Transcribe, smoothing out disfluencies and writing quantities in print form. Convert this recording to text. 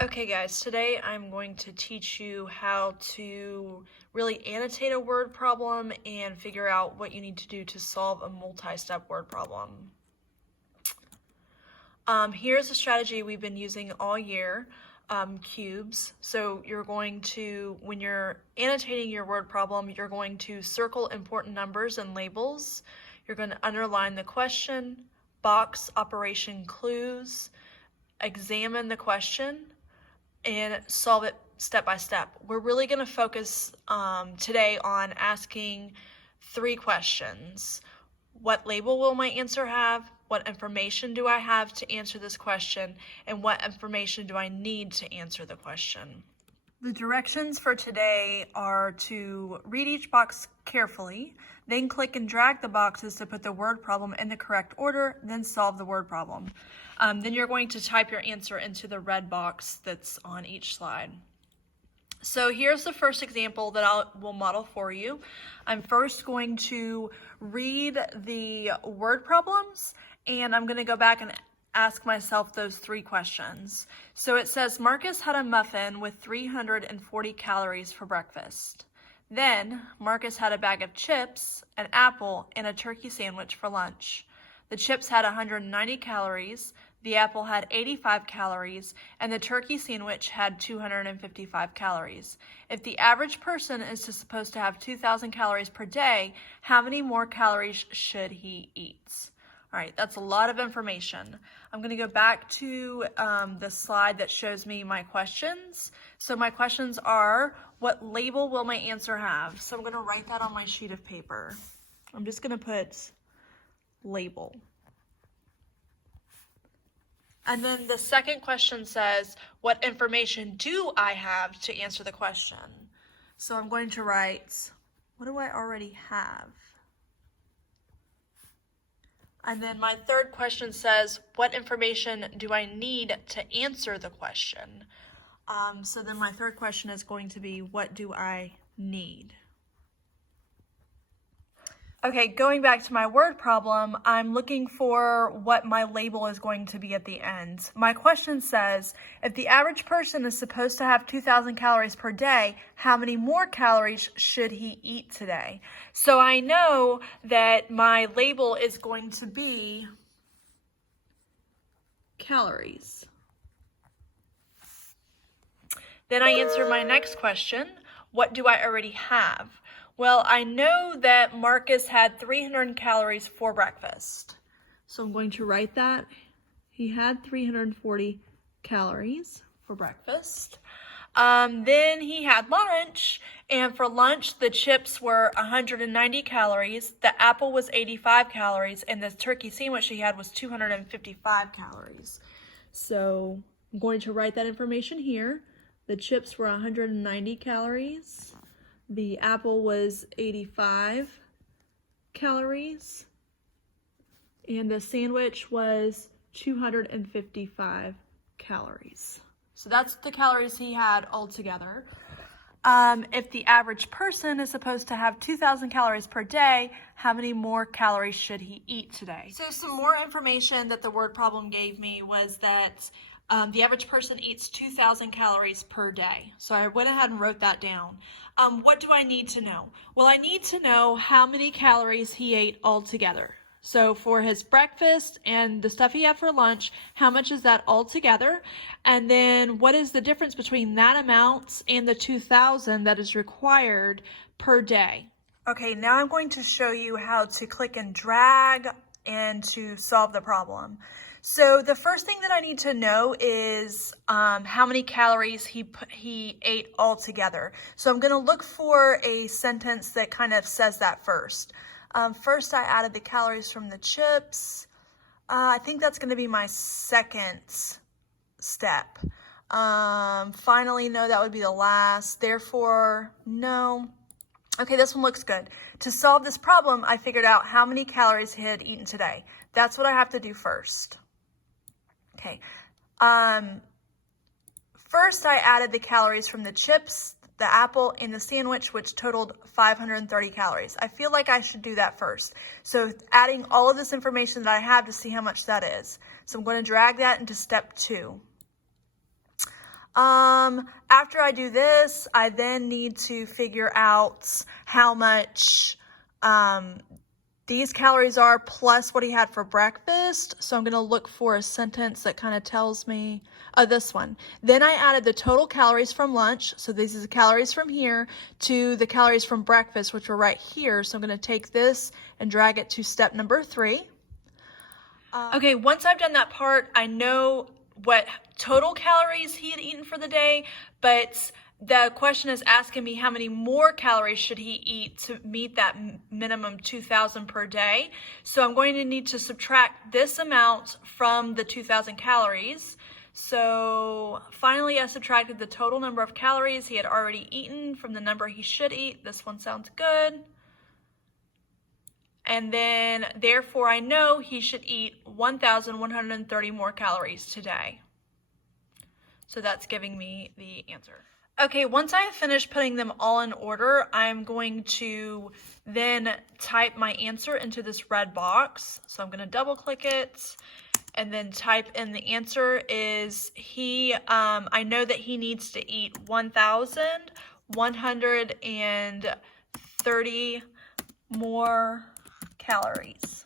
Okay guys, today I'm going to teach you how to really annotate a word problem and figure out what you need to do to solve a multi-step word problem. Here's a strategy we've been using all year, cubes. So you're going to, when you're annotating your word problem, you're going to circle important numbers and labels. You're going to underline the question, box operation clues, examine the question, and solve it step by step. We're really going to focus today on asking 3 questions. What label will my answer have? What information do I have to answer this question? And what information do I need to answer the question? The directions for today are to read each box carefully, then click and drag the boxes to put the word problem in the correct order, then solve the word problem. Then you're going to type your answer into the red box that's on each slide. So here's the first example that I will model for you. I'm first going to read the word problems, and I'm going to go back and ask myself those 3 questions. So it says, Marcus had a muffin with 340 calories for breakfast. Then Marcus had a bag of chips, an apple, and a turkey sandwich for lunch. The chips had 190 calories, the apple had 85 calories, and the turkey sandwich had 255 calories. If the average person is supposed to have 2,000 calories per day, how many more calories should he eat? All right, that's a lot of information. I'm going to go back to the slide that shows me my questions. So my questions are, what label will my answer have? So I'm going to write that on my sheet of paper. I'm just going to put label. And then the second question says, what information do I have to answer the question? So I'm going to write, what do I already have? And then my third question says, what information do I need to answer the question? So then my third question is going to be, what do I need? Okay, going back to my word problem, I'm looking for what my label is going to be at the end. My question says, if the average person is supposed to have 2,000 calories per day, how many more calories should he eat today? So I know that my label is going to be calories. Then I answer my next question, what do I already have? Well, I know that Marcus had 300 calories for breakfast. So I'm going to write that. He had 340 calories for breakfast. Then he had lunch, and for lunch, the chips were 190 calories, the apple was 85 calories, and the turkey sandwich he had was 255 calories. So I'm going to write that information here. The chips were 190 calories. The apple was 85 calories, and the sandwich was 255 calories. So that's the calories he had altogether. If the average person is supposed to have 2,000 calories per day, how many more calories should he eat today? So some more information that the word problem gave me was that the average person eats 2,000 calories per day. So I went ahead and wrote that down. What do I need to know? Well, I need to know how many calories he ate altogether. So for his breakfast and the stuff he had for lunch, how much is that altogether? And then what is the difference between that amount and the 2,000 that is required per day? Okay, now I'm going to show you how to click and drag and to solve the problem. So the first thing that I need to know is how many calories he ate altogether. So I'm going to look for a sentence that kind of says that first. First, I added the calories from the chips. I think that's going to be my second step. Finally, no, that would be the last. Therefore, no. Okay, this one looks good. To solve this problem, I figured out how many calories he had eaten today. That's what I have to do first. Okay. First, I added the calories from the chips, the apple, and the sandwich, which totaled 530 calories. I feel like I should do that first. So adding all of this information that I have to see how much that is. So I'm going to drag that into step 2. After I do this, I then need to figure out how much these calories are plus what he had for breakfast. So I'm going to look for a sentence that kind of tells me, this one. Then I added the total calories from lunch. So these are the calories from here to the calories from breakfast, which were right here. So I'm going to take this and drag it to step number 3. Okay, once I've done that part, I know what total calories he had eaten for the day, but the question is asking me how many more calories should he eat to meet that minimum 2,000 per day. So I'm going to need to subtract this amount from the 2,000 calories. So finally I subtracted the total number of calories he had already eaten from the number he should eat. This one sounds good. And then, therefore, I know he should eat 1,130 more calories today. So that's giving me the answer. Okay, once I have finished putting them all in order, I'm going to then type my answer into this red box. So I'm going to double click it and then type in the answer is I know that he needs to eat 1,130 more calories.